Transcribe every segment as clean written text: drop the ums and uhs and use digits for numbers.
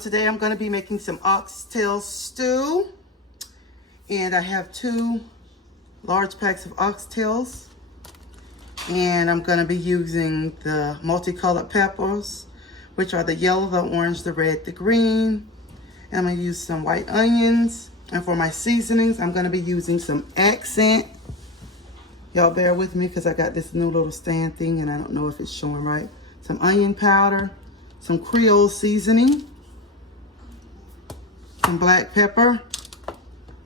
today I'm going to be making some oxtail stew. And I have 2 large packs of oxtails. And I'm going to be using the multicolored peppers, which are the yellow, the orange, the red, the green. And I'm going to use some white onions. And for my seasonings, I'm going to be using some accent. Y'all bear with me because I got this new little stand thing and I don't know if it's showing right. Some onion powder, some Creole seasoning, some black pepper,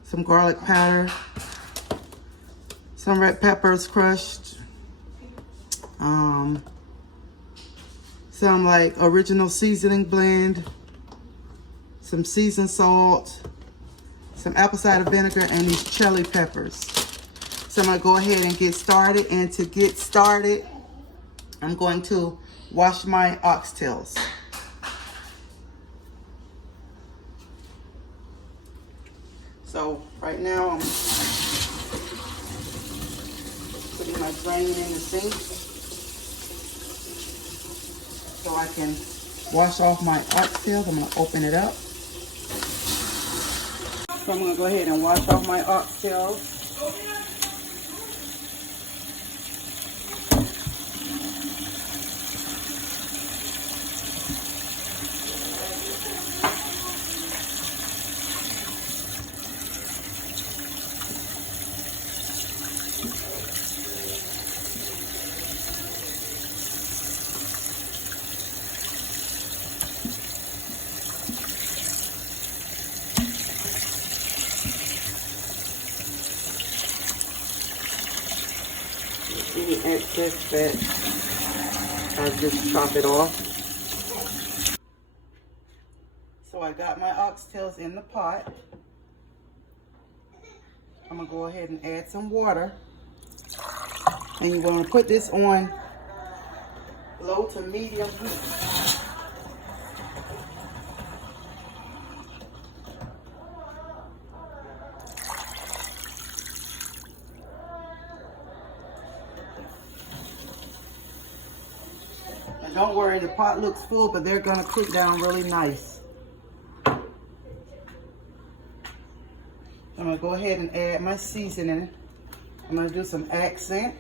some garlic powder, some red peppers crushed, some like original seasoning blend, some seasoned salt, some apple cider vinegar, and these chili peppers. So I'm going to go ahead and get started. And to get started, I'm going to wash my oxtails. So right now I'm putting my drain in the sink so I can wash off my oxtails. I'm going to open it up. So I'm going to go ahead and wash off my oxtails. Any excess fat, I just chop it off. So I got my oxtails in the pot. I'm gonna go ahead and add some water. And you're gonna put this on low to medium heat. Don't worry, the pot looks full, but they're gonna cook down really nice. I'm gonna go ahead and add my seasoning. I'm gonna do some accent.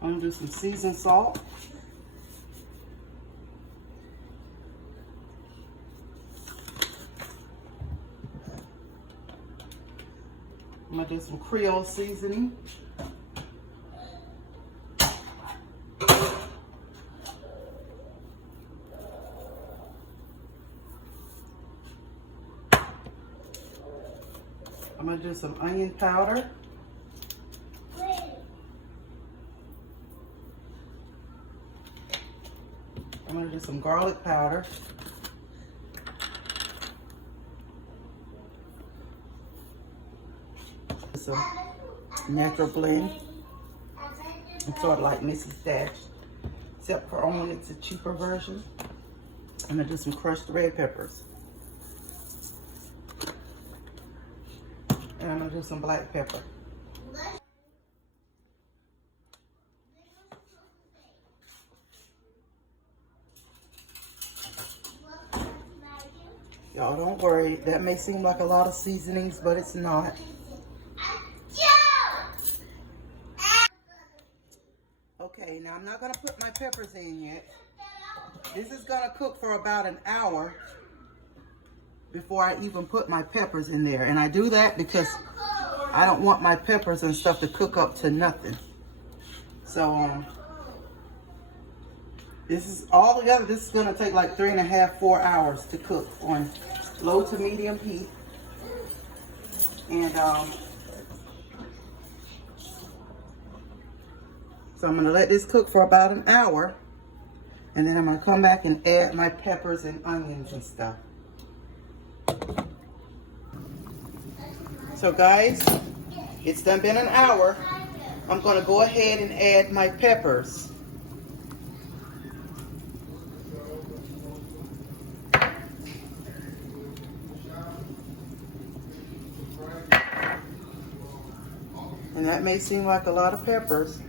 I'm gonna do some seasoned salt. I'm gonna do some Creole seasoning. I'm gonna do some onion powder. I'm gonna do some garlic powder. Some natural blend. It's sort of like Mrs. Dash, except for only it's a cheaper version. I'm gonna do some crushed red peppers. And I'm gonna do some black pepper. Y'all don't worry, that may seem like a lot of seasonings, but it's not. Okay, now I'm not gonna put my peppers in yet. This is gonna cook for about an hour before I even put my peppers in there. And I do that because I don't want my peppers and stuff to cook up to nothing. So this is all together, this is gonna take like 3.5, 4 hours to cook on low to medium heat. And so I'm gonna let this cook for about an hour, and then I'm gonna come back and add my peppers and onions and stuff. So guys, it's done been an hour. I'm gonna go ahead and add my peppers. And that may seem like a lot of peppers,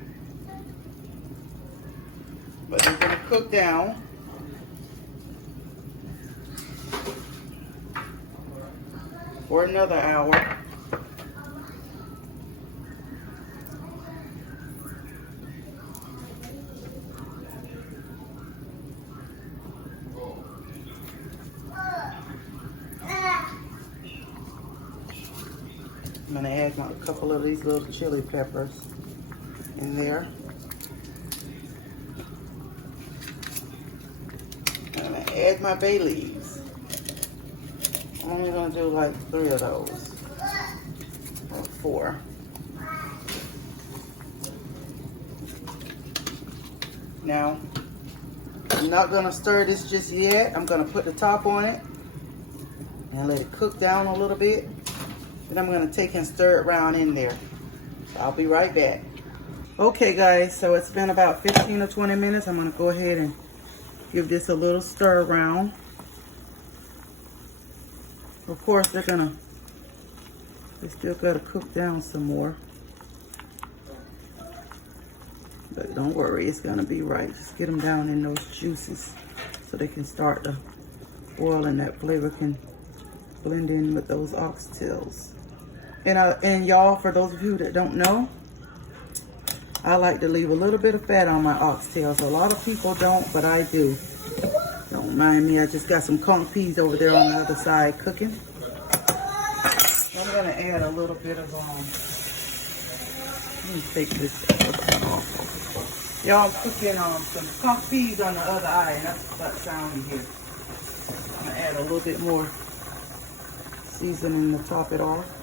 but they're going to cook down. For another hour. I'm going to add a couple of these little chili peppers in there. I'm going to add my bay leaves. I'm only going to do like 3 of those, or 4. Now, I'm not going to stir this just yet. I'm going to put the top on it and let it cook down a little bit. Then I'm going to take and stir it around in there. So I'll be right back. Okay guys, so it's been about 15 or 20 minutes. I'm going to go ahead and give this a little stir around. Of course, they still got to cook down some more. But don't worry, it's going to be right. Just get them down in those juices so they can start to boil and that flavor can blend in with those oxtails. And y'all, for those of you that don't know, I like to leave a little bit of fat on my oxtails. A lot of people don't, but I do. Don't mind me. I just got some conch peas over there on the other side cooking. I'm going to add a little bit of, let me take this off. Y'all, I'm cooking some conch peas on the other eye, and that's what that sound you hear. I'm going to add a little bit more seasoning to top it off.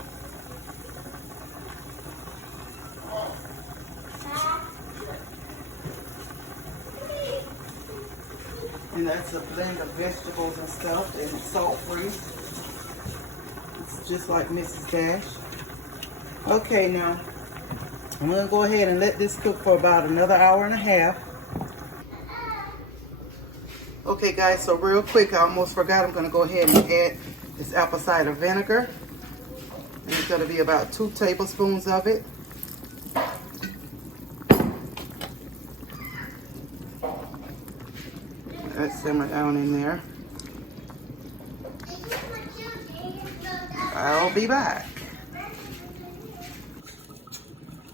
And that's a blend of vegetables and stuff, and it's salt-free. It's just like Mrs. Dash. Okay, now, I'm going to go ahead and let this cook for about another hour and a half. Okay, guys, so real quick, I almost forgot. I'm going to go ahead and add this apple cider vinegar. And it's going to be about 2 tablespoons of it. Let's simmer down in there. I'll be back.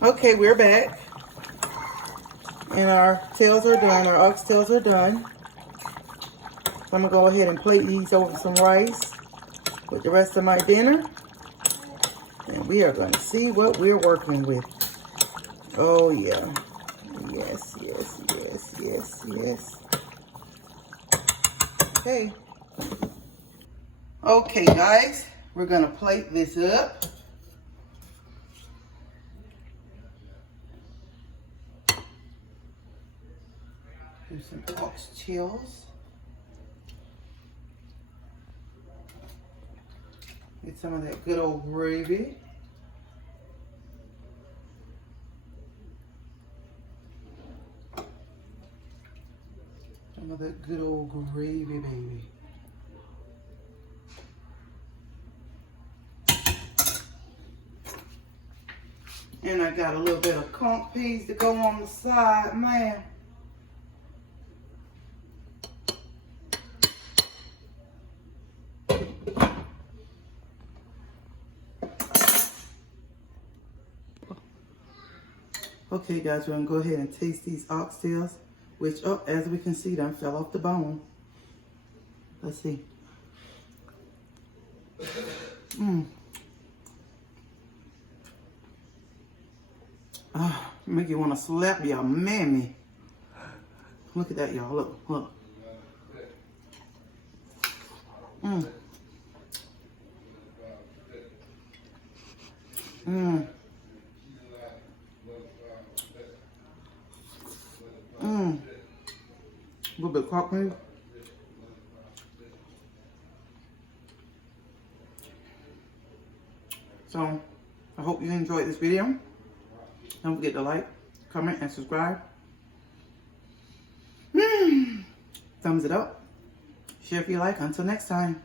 Okay, we're back. And our tails are done. Our oxtails are done. I'm going to go ahead and plate these over some rice with the rest of my dinner. And we are going to see what we're working with. Oh, yeah. Yes, yes, yes, yes, yes. Okay. Okay, guys. We're going to plate this up. Do some oxtails. Get some of that good old gravy. Some of that good old gravy, baby. And I got a little bit of conch peas to go on the side, man. Okay, guys, we're gonna go ahead and taste these oxtails, which, oh, as we can see, done fell off the bone. Let's see. Ah, make you want to slap your mammy. Look at that, y'all. Look, look. Mmm. Mmm. Mmm. A little bit of cocktail. So, I hope you enjoyed this video. Don't forget to like, comment, and subscribe. Thumbs it up. Share if you like. Until next time.